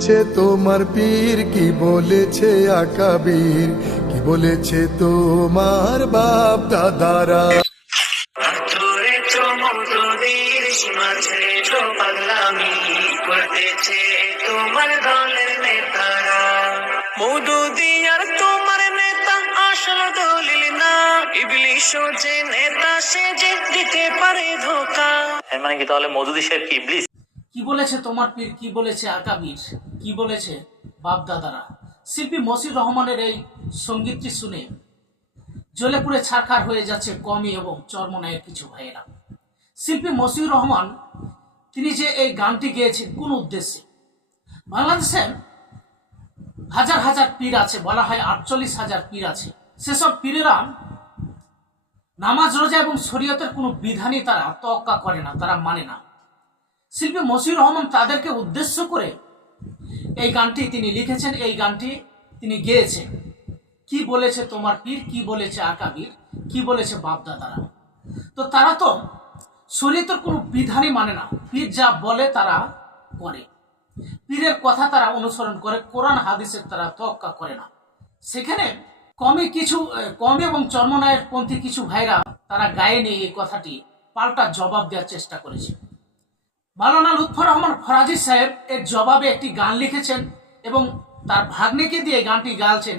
বলেছে তোমার পীর কি বলেছে আকাবীর কি বলেছে তোমার বাপ দাদারা? তোরে তো মধুদীর সীমাছে তো পাগলামি করতেছে তোমার দলের নেতারা। মধুদি তোমার নেতা আসল দলিল না ইবলিশ যে নেতা সে যে দিতে পারে ধোকা। মানে কি তাহলে মধুদি সাহেব কি ইবলিস? কি বলেছে তোমার পীর? কি বলেছে আকাবির কি বলেছে বাপ দাদারা শিল্পী মসির রহমানের এই সঙ্গীতটি শুনে জ্বলে পুড়ে হয়ে যাচ্ছে কমি এবং চরমনায়ের কিছু ভাইয়েরা। শিল্পী মসিউর রহমান, তিনি যে এই গানটি গেয়েছেন কোন উদ্দেশ্যে? বাংলাদেশে হাজার হাজার পীর আছে, বলা হয় আটচল্লিশ হাজার পীর আছে। সেসব পীরেরা নামাজ, রোজা এবং শরীয়তের কোনো বিধানই তারা তোয়াক্কা করে না, তারা মানে না। শিল্পী মসিউর রহমান তাদেরকে উদ্দেশ্য করে এই গানটি তিনি লিখেছেন, এই গানটি তিনি গেয়েছেন। কি বলেছে তোমার পীর? কি বলেছে আকাবির? কি বলেছে বাপদাদারা? তো তারা তো শরীয়তের কোনো বিধানই মানে না। পীর যা বলে তারা করে। পীরের কথা তারা অনুসরণ করে, কোরআন, হাদিসের তারা তক্কা করে না। সেখানে কমে কিছু কমে এবং চর্মনায়ের পন্থী কিছু ভাইরা তারা গায়ে নিয়ে এই কথাটি পাল্টা জবাব দেওয়ার চেষ্টা করেছে। মাওলানা লুৎফর রহমান ফরাজি সাহেব এর জবাবে একটি গান লিখেছেন এবং তার ভাগ্নেকে দিয়ে গানটি গাইছেন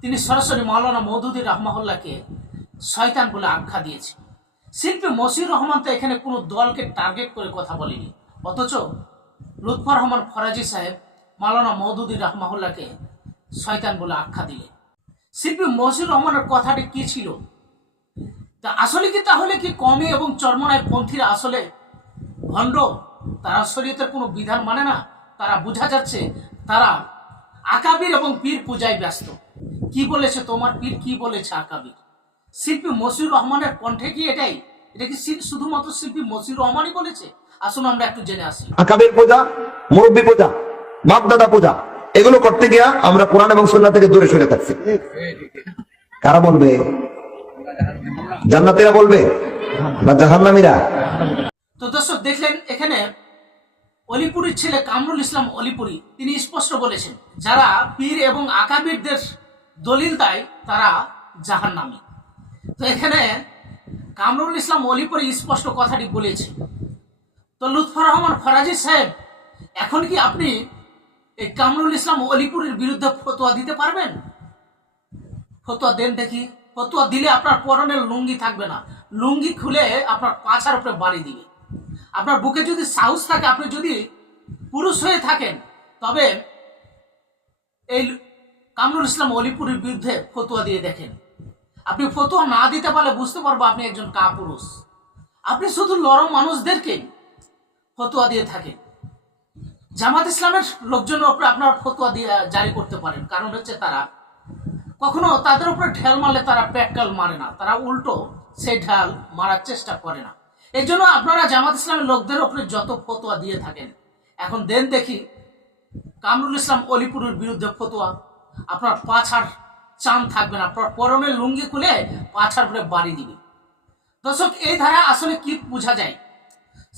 তিনি সরাসরি মাওলানা মৌদুদি রহমাহুল্লাহকে শয়তান বলে আখ্যা দিয়েছে শিল্পী মসির রহমান তো এখানে কোনো দলকে টার্গেট করে কথা বলেনি। অথচ লুৎফর রহমান ফরাজি সাহেব মালানা মৌদুদি রহমাহুল্লাহকে শয়তান বলে আখ্যা দিলেন। শিল্পী মসির রহমানের কথাটি কি ছিল? তা আসলে কি তাহলে কি কমে এবং চর্মনায় পন্থীরা আসলে ভণ্ড, তারা শরীয়তের কোনো বিধান মানে না। তারা বোঝা যাচ্ছে, তারা আকাবির এবং পীর পূজায় ব্যস্ত। কি বলেছে তোমার পীর, কি বলেছে আকাবির? শিল্পী মসিউর রহমানের কণ্ঠে কি এটাই? এটা কি শুধুমাত্র শিল্পী মসিউর রহমানই বলেছে? আসুন আমরা একটু জেনে আসি। আকাবের পূজা, মুরব্বী পূজা, বাপদাদা পূজা, এগুলো করতে গিয়া আমরা কোরআন এবং সুন্নাহ থেকে দূরে সরে থাকছি। কারা বলবে? জান্নাতীরা বলবে? না জাহান্নামীরা? তো দর্শক, দেখলেন এখানে অলিপুরীর ছেলে কামরুল ইসলাম অলিপুরি, তিনি স্পষ্ট বলেছেন, যারা পীর এবং আকাবিরদের দলিল দেয়, তারা জাহান্নামী। তো এখানে কামরুল ইসলাম অলিপুরি স্পষ্ট কথাটি বলেছে। তো লুৎফর রহমান ফরাজি সাহেব, এখন কি আপনি এই কামরুল ইসলাম অলিপুরের বিরুদ্ধে ফতোয়া দিতে পারবেন? ফতোয়া দেন দেখি। ফতোয়া দিলে আপনার পরনের লুঙ্গি থাকবে না। লুঙ্গি খুলে আপনার পাছার উপরে বাড়ি দিবে। আপনার বুকে যদি সাহস থাকে, আপনি যদি পুরুষ হয়ে থাকেন, তবে এই কামরুল ইসলাম অলিপুরের বিরুদ্ধে ফতোয়া দিয়ে দেখেন। আপনি ফতোয়া না দিতে পারলে বুঝতে পারব আপনি একজন কাপুরুষ আপনি শুধু লরম মানুষদেরকে ফতোয়া দিয়ে থাকেন। জামাত ইসলামের লোকজনের উপরে আপনারা ফতোয়া দিয়ে জারি করতে পারেন। কারণ হচ্ছে তারা কখনো তাদের উপরে ঢেল মারলে তারা প্যাটকাল মারে না। তারা উল্টো সেই ঢাল মারার চেষ্টা করে না। এই জন্য আপনারা জামাত ইসলামের লোকদের ওপরে যত ফতোয়া দিয়ে থাকেন। এখন দেন দেখি, কামরুল ইসলাম অলিপুরের বিরুদ্ধে ফতোয়া। আপনার পাছার চান থাকবে না, আপনার পরনের লুঙ্গি খুলে পাছার উপরে বাড়ি দিবে। দর্শক, এই ধারা আসলে কি বোঝা যায়?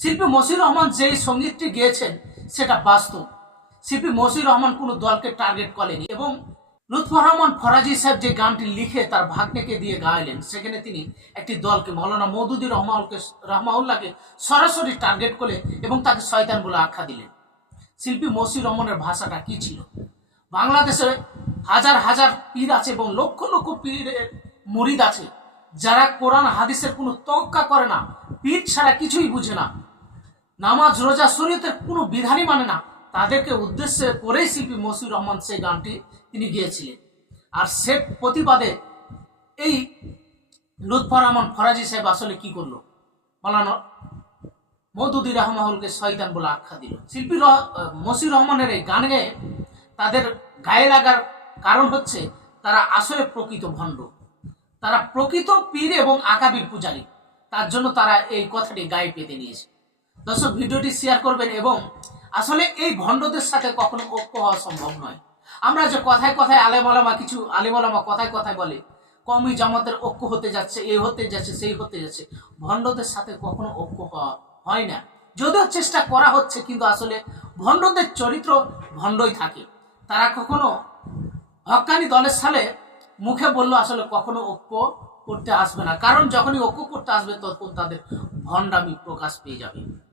শিল্পী মসির রহমান যেই সঙ্গীতটি গেয়েছেন, সেটা বাস্তব। শিল্পী মসির রহমান কোনো দলকে টার্গেট করেনি এবং লুৎফর রহমান ফরাজি সাহেব যে গানটি লিখে তার ভাগ্নেকে দিয়ে গাইলেন, সেখানে তিনি একটি দলকে, মৌলানা মৌদুদি রহমাউলকে রহমাউল্লাহকে সরাসরি টার্গেট করে এবং তাকে শয়তান বলে আখ্যা দিলেন। শিল্পী মসির রহমানের ভাষাটা কি ছিল? বাংলাদেশে হাজার হাজার পীর আছে এবং লক্ষ লক্ষ পীরের মুরিদ আছে, যারা কোরআন, হাদিসের কোনো তক্কা করে না, পীর ছাড়া কিছুই বুঝে না। নামাজ, রোজা, শরীয়তের কোনো বিধানই মানে না। তাদেরকে উদ্দেশ্য করেই শিল্পী মসিউর রহমান সেই গানটি তিনি গিয়েছিলেন। আর সে প্রতিবাদে এই লুৎফর রহমান ফরাজি সাহেব আসলে কি করল? মালানো মৌদুদি রহমাহুলকে শয়তান বলে আখ্যা দিল। শিল্পী মসিউর রহমানের এই গান গেয়ে তাদের গায়ে লাগার কারণ হচ্ছে তারা আসলে প্রকৃত ভণ্ড। তারা প্রকৃত পীর এবং আকাবির পূজারী। তার জন্য তারা এই কথাটি গায়ে পেতে নিয়েছে। দর্শক, ভিডিওটি শেয়ার করবেন এবং আসলে এই ভণ্ডদের সাথে কখনো ঐক্য হওয়া সম্ভব নয়। আমরা যে কথায় কথায় আলেমালামা কিছু আলেমালামা কথায় কথায় বলে, কমই জামাতের ঐক্য হতে যাচ্ছে এই হতে যাচ্ছে, সেই হতে যাচ্ছে। ভণ্ডদের সাথে কখনো ঐক্য হয় না। যদিও চেষ্টা করা হচ্ছে, কিন্তু আসলে ভণ্ডদের চরিত্র ভণ্ডই থাকে। তারা কখনো হকানি দলের সালে মুখে বলল, আসলে কখনো ঐক্য করতে আসবে না। কারণ যখনই ঐক্য করতে আসবে, তখন তাদের ভণ্ডামি প্রকাশ পেয়ে যাবে।